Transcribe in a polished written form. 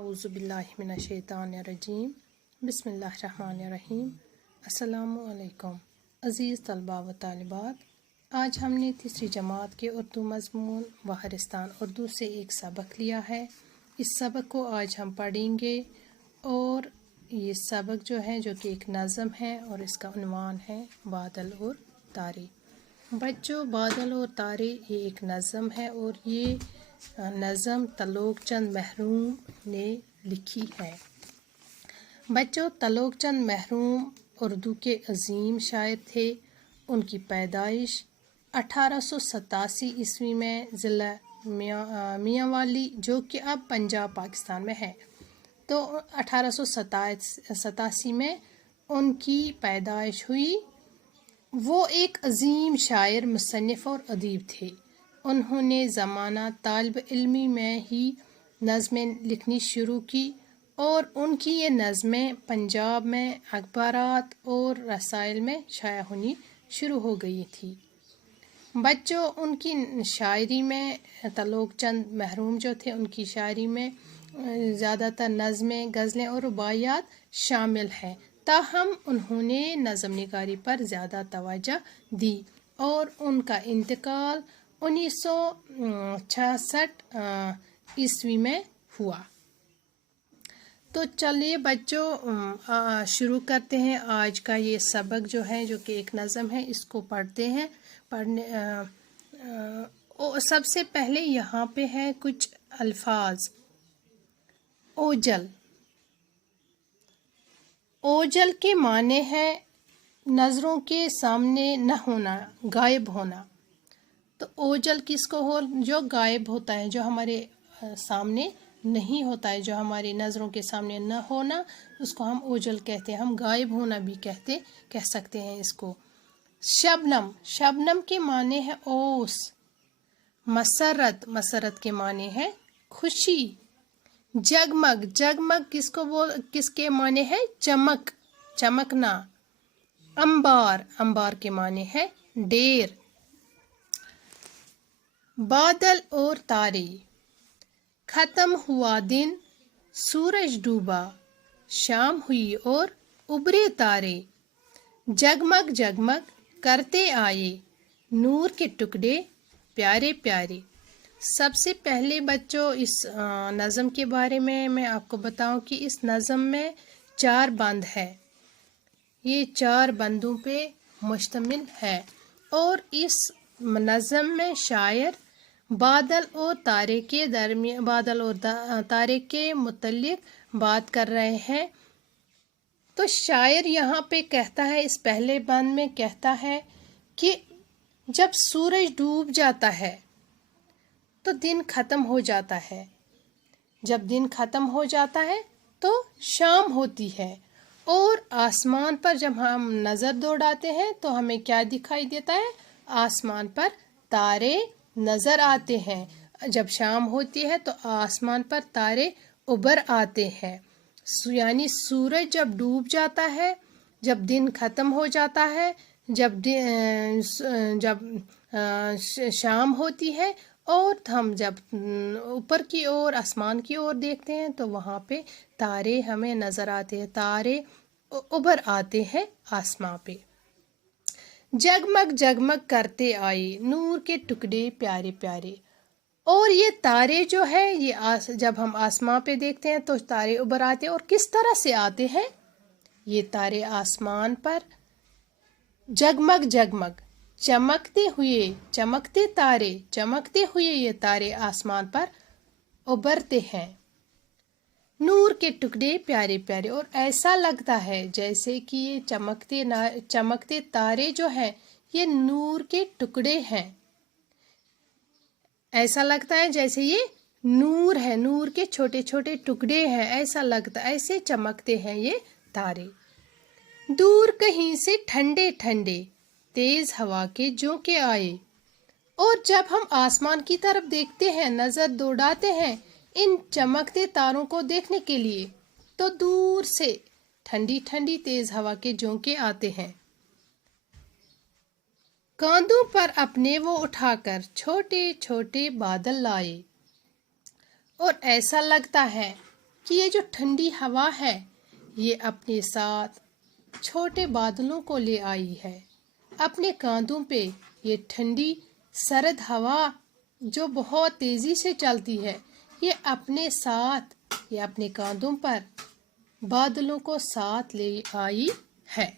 अऊज़ु बिल्लाहि मिनश्शैतानिर्रजीम बिस्मिल्लाहिर्रहमानिर्रहीम। अस्सलामु अलैकुम अज़ीज़ तलबा व तालिबात। आज हमने तीसरी जमात के उर्दू मज़मून वहरिस्तान उर्दू से एक सबक लिया है। इस सबक को आज हम पढ़ेंगे और ये सबक जो है जो कि एक नज़म है और इसका उन्वान है बादल और तारे। बच्चों, बादल और तारे ये एक नज़म है और ये नज़म तलोक चंद महरूम ने लिखी है। बच्चों, तलोक चंद महरूम उर्दू के अजीम शायर थे। उनकी पैदाइश 1887 ईस्वी में ज़िला मियांवाली जो कि अब पंजाब पाकिस्तान में है, तो 1887 में उनकी पैदाइश हुई। वो एक अजीम शायर, मुसन्निफ़ और अदीब थे। उन्होंने ज़माना तालिब इल्मी में ही नज़में लिखनी शुरू की और उनकी ये नज़में पंजाब में अखबारात और रसाइल में शाया होनी शुरू हो गई थी। बच्चों, उनकी शायरी में तलोक चंद महरूम जो थे उनकी शायरी में ज़्यादातर नज़में, गज़लें और रुबाइयात शामिल हैं। ताहम उन्होंने नज़म निगारी पर ज़्यादा तवज्जो दी और उनका इंतकाल 1966 ईस्वी में हुआ। तो चलिए बच्चों, शुरू करते हैं आज का ये सबक जो है जो कि एक नज़म है, इसको पढ़ते हैं। सबसे पहले यहाँ पे है कुछ अल्फाज। ओजल। ओजल के माने है नज़रों के सामने न होना, गायब होना। तो ओजल किसको हो? जो गायब होता है, जो हमारे सामने नहीं होता है, जो हमारी नज़रों के सामने न होना, उसको हम ओजल कहते हैं। हम गायब होना भी कह सकते हैं इसको। शबनम। शबनम के माने है ओस। मसरत। मसरत के माने है खुशी। जगमग। जगमग किसके माने है चमक, चमकना। अंबार। अंबार के माने है डेर। बादल और तारे। खत्म हुआ दिन, सूरज डूबा, शाम हुई और उभरे तारे। जगमग जगमग करते आए, नूर के टुकड़े प्यारे प्यारे। सबसे पहले बच्चों इस नज़म के बारे में मैं आपको बताऊं कि इस नज़म में 4 बंद है। ये 4 बंदों पे मुश्तमिल है और इस नज़म में शायर बादल और तारे के दरमियान, बादल और तारे के मुतल्लिक बात कर रहे हैं। तो शायर यहाँ पे कहता है, इस पहले बंद में कहता है कि जब सूरज डूब जाता है तो दिन ख़त्म हो जाता है। जब दिन ख़त्म हो जाता है तो शाम होती है और आसमान पर जब हम नज़र दौड़ाते हैं तो हमें क्या दिखाई देता है? आसमान पर तारे नज़र आते हैं। जब शाम होती है तो आसमान पर तारे उभर आते हैं। यानी सूरज जब डूब जाता है, जब दिन ख़त्म हो जाता है, जब शाम होती है और हम जब ऊपर की ओर, आसमान की ओर देखते हैं तो वहाँ पे तारे हमें नज़र आते हैं। तारे उभर आते हैं आसमां पे। जगमग जगमग करते आए, नूर के टुकड़े प्यारे प्यारे। और ये तारे जो है ये जब हम आसमां पे देखते हैं तो तारे उभर आते हैं। और किस तरह से आते हैं? ये तारे आसमान पर जगमग जगमग चमकते हुए, चमकते तारे, चमकते हुए ये तारे आसमान पर उभरते हैं। नूर के टुकड़े प्यारे प्यारे। और ऐसा लगता है जैसे कि ये चमकते तारे जो हैं ये नूर के टुकड़े हैं। ऐसा लगता है जैसे ये नूर है, नूर के छोटे छोटे टुकड़े हैं। ऐसा लगता, ऐसे चमकते हैं ये तारे। दूर कहीं से ठंडे ठंडे तेज हवा के झोंके आए। और जब हम आसमान की तरफ देखते हैं, नजर दौड़ाते हैं इन चमकते तारों को देखने के लिए, तो दूर से ठंडी ठंडी तेज हवा के झोंके आते हैं। कांधों पर अपने वो उठाकर छोटे छोटे बादल लाए। और ऐसा लगता है کہ یہ جو ٹھنڈی ہوا ہے یہ اپنے ساتھ چھوٹے بادلوں کو لے آئی ہے۔ اپنے کاندھوں پہ یہ ٹھنڈی سرد ہوا جو بہت تیزی سے چلتی ہے یہ اپنے کاندھوں پر بادلوں کو ساتھ لے آئی ہے۔